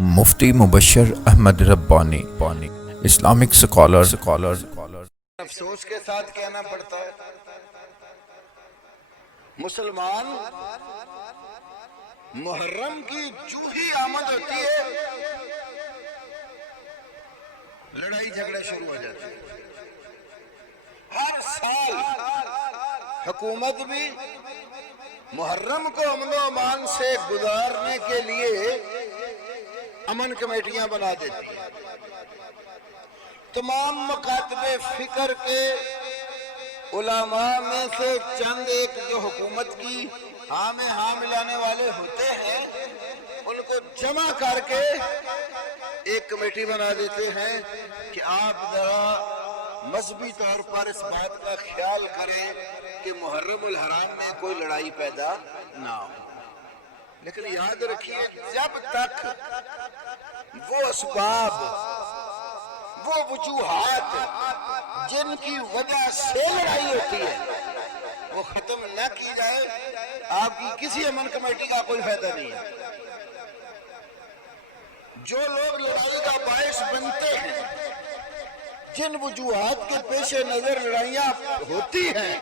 مفتی مبشر احمد ربانی Islamic scholar افسوس کے ساتھ کہنا پڑتا ہے مسلمان محرم کی جو ہی آمد ہوتی ہے لڑائی جھگڑے شروع ہو جاتے ہیں. ہر سال حکومت بھی محرم کو امن و امان سے گزارنے کے لیے امن کمیٹیاں بنا دیتی ہیں. تمام مکاتب فکر کے علماء میں سے چند ایک جو حکومت کی ہاں میں ہاں ملانے والے ہوتے ہیں ان کو جمع کر کے ایک کمیٹی بنا دیتے ہیں کہ آپ ذرا مذہبی طور پر اس بات کا خیال کریں کہ محرم الحرام میں کوئی لڑائی پیدا نہ ہو. لیکن یاد رکھیے جب تک وہ اسباب وہ وجوہات جن کی وجہ سے لڑائی ہوتی ہے وہ ختم نہ کی جائے آپ کی کسی امن کمیٹی کا کوئی فائدہ نہیں ہے. جو لوگ لڑائی کا باعث بنتے ہیں جن وجوہات کے پیش نظر لڑائیاں ہوتی ہیں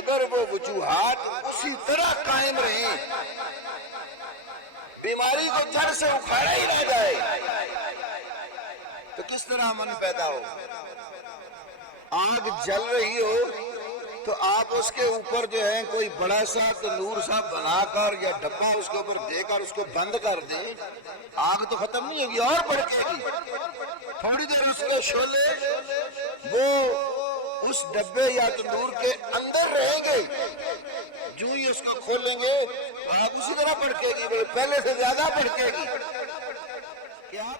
اگر وہ وجوہات اسی طرح قائم رہیں بیماری کو جڑ سے اکھاڑا ہی نہ جائے تو کس طرح امن پیدا ہو. آگ جل رہی ہو تو آپ اس کے اوپر جو ہے کوئی بڑا سا تندور سا بنا کر یا ڈبہ اس کے اوپر دے کر اس کو بند کر دیں آگ تو ختم نہیں ہوگی اور بڑھے گی. تھوڑی دیر اس کے شعلے وہ اس ڈبے یا تندور کے اندر رہیں گے جو ہی اس کو کھولیں گے آگ اسی طرح بڑھے گی پہلے سے زیادہ بڑھے گی. کیا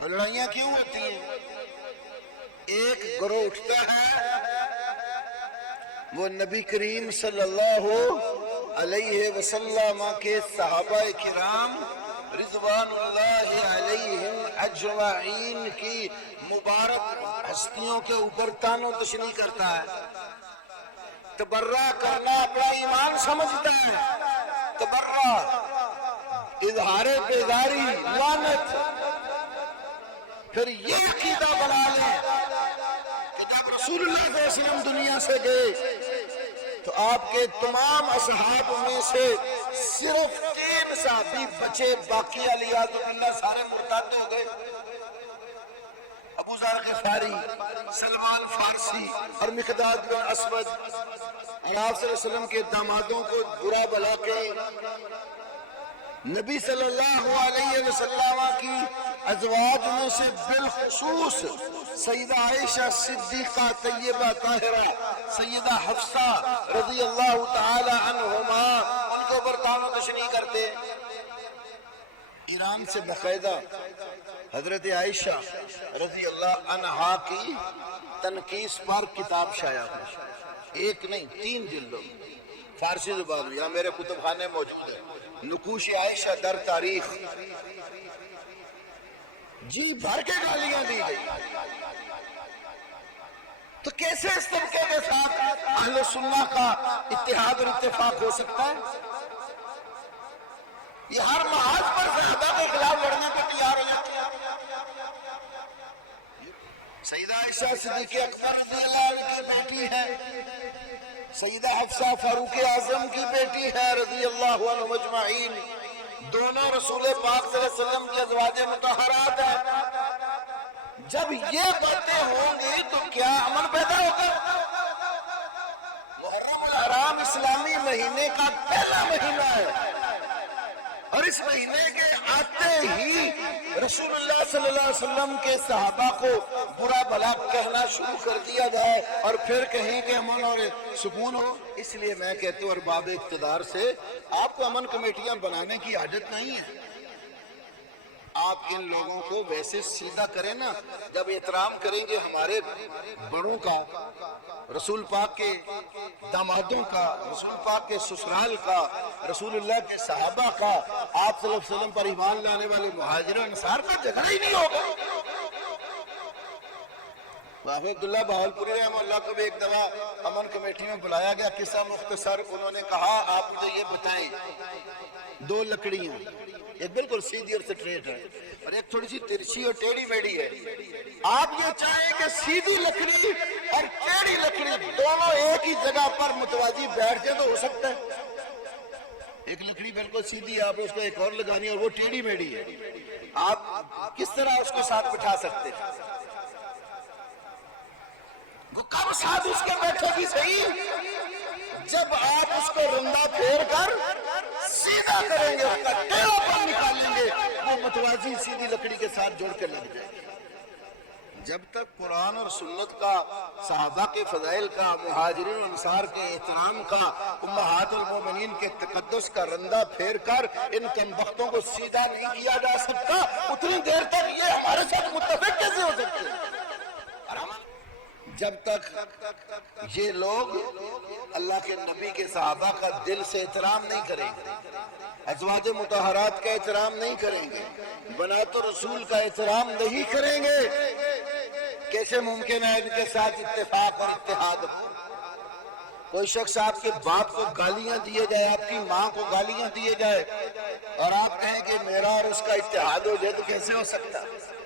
لڑائیاں کیوں ہوتی ہیں؟ ایک گروہ اٹھتا ہے وہ نبی کریم صلی اللہ علیہ وسلم کے صحابہ کرام رضوان اللہ علیہم اجمعین کی مبارک ہستیوں کے اوپر تان و تشنیع کرتا ہے. تبرہ کرنا اپنا ایمان سمجھتا ہے. تبرہ اظہار بیزاری لعنت پھر یہ عقیدہ بنا لیں کہ جب رسول اللہ صلی اللہ علیہ وسلم دنیا سے گئے تو آپ کے تمام اصحاب میں سے صرف 3 صحابی بچے باقی علیات اللہ سارے مرتد ہو گئے. ابو ذر غفاری سلمان فارسی اور مقداد بن اسود اور آپ صلی اللہ علیہ وسلم کے دامادوں کو برا بلا کے نبی صلی اللہ علیہ وسلم کی ازواج میں سے بالخصوص سیدہ عائشہ صدیقہ طیبہ طاہرہ سیدہ حفصہ رضی اللہ تعالی عنہما ان کے اوپر تان و تشنیع کرتے. ایران سے باقاعدہ حضرت عائشہ رضی اللہ عنہا کی تنقیص پر کتاب شائع ہوئی. ایک نہیں 3 جلدوں فارسی زبان میں یہاں میرے کتب خانے موجود ہے. نقوش عائشہ در تاریخ جی بھر کے گالیاں دی گئی. تو کیسے اس طبقے کے ساتھ اہل سنہ کا اتحاد اور اتفاق ہو سکتا ہے؟ یہ ہر محاذ پر صحابہ کے خلاف لڑنے کو تیار ہو جاتے ہیں. سیدہ عائشہ صدیقہ اکبر رضی اللہ عنہ کی بیٹی ہے. سیدہ حفصہ فاروق اعظم کی بیٹی ہے رضی اللہ عنہ مجمعین. دونوں رسول پاک صلی اللہ علیہ وسلم کی ازواج مطہرات ہیں. جب یہ باتیں ہوں گی تو کیا امن پیدا ہوگا؟ محرم الحرام اسلامی مہینے کا پہلا مہینہ ہے اور اس مہینے کے آتے ہی رسول اللہ صلی اللہ علیہ وسلم کے صحابہ کو برا بھلا کہنا شروع کر دیا جائے اور پھر کہیں کہ امن اور سکون ہو. اس لیے میں کہتا ہوں ارباب اقتدار سے آپ کو امن کمیٹیاں بنانے کی عادت نہیں ہے. آپ ان لوگوں کو ویسے سیدھا کریں نا جب احترام کریں گے ہمارے بڑوں کا رسول پاک کے دامادوں کا رسول پاک کے سسرال کا رسول اللہ کے صحابہ کا آپ صلی اللہ علیہ وسلم پر ایمان لانے والے مہاجر انصار کا جھگڑا ہی نہیں ہوگا. واحد عبداللہ بہاولپوری رحمہ اللہ کو بھی ایک دفعہ امن کمیٹی میں بلایا گیا، قصہ مختصر، انہوں نے کہا آپ مجھے یہ بتائیں، دو لکڑیاں، ایک بالکل سیدھی اور سٹریٹ ہے اور ایک تھوڑی سی ترچھی اور ٹیڑھی میڑھی ہے، آپ یہ چاہیں کہ سیدھی لکڑی اور ٹیڑھی لکڑی دونوں ایک ہی جگہ پر متوازی بیٹھ جائیں تو ہو سکتا ہے؟ ایک لکڑی بالکل سیدھی ہے، آپ اس کو ایک اور لگانی ہے اور وہ ٹیڑھی میڑھی ہے، آپ کس طرح اس کو ساتھ بٹھا سکتے ہیں؟ وہ کب ساتھ اس کے بیٹھے گی صحیح؟ جب آپ اس کو رندہ پھیر کر سیدھا کریں گے، اس کا ٹیڑھا پن نکالیں گے، وہ متوازی سیدھی لکڑی کے ساتھ جوڑ کے لگ جائے گی۔ جب تک قرآن اور سنت کا، صحابہ کے فضائل کا، مہاجرین و انصار کے احترام کا، امہات المومنین کے تقدس کا رندہ پھیر کر ان کم بختوں کو سیدھا نہیں کیا جا سکتا، اتنی دیر تک یہ ہمارے ساتھ متفق کیسے ہو سکتے ہیں؟ جب تک یہ لوگ اللہ کے نبی کے صحابہ کا دل سے احترام نہیں کریں گے، ازواج مطہرات کا احترام نہیں کریں گے، بنات رسول کا احترام نہیں کریں گے، کیسے ممکن ہے ان کے ساتھ اتفاق اور اتحاد ہو؟ کوئی شخص آپ کے باپ کو گالیاں دیے جائے، آپ کی ماں کو گالیاں دیے جائے اور آپ کہیں کہ میرا اور اس کا اتحاد ہو جائے تو کیسے ہو سکتا ہے؟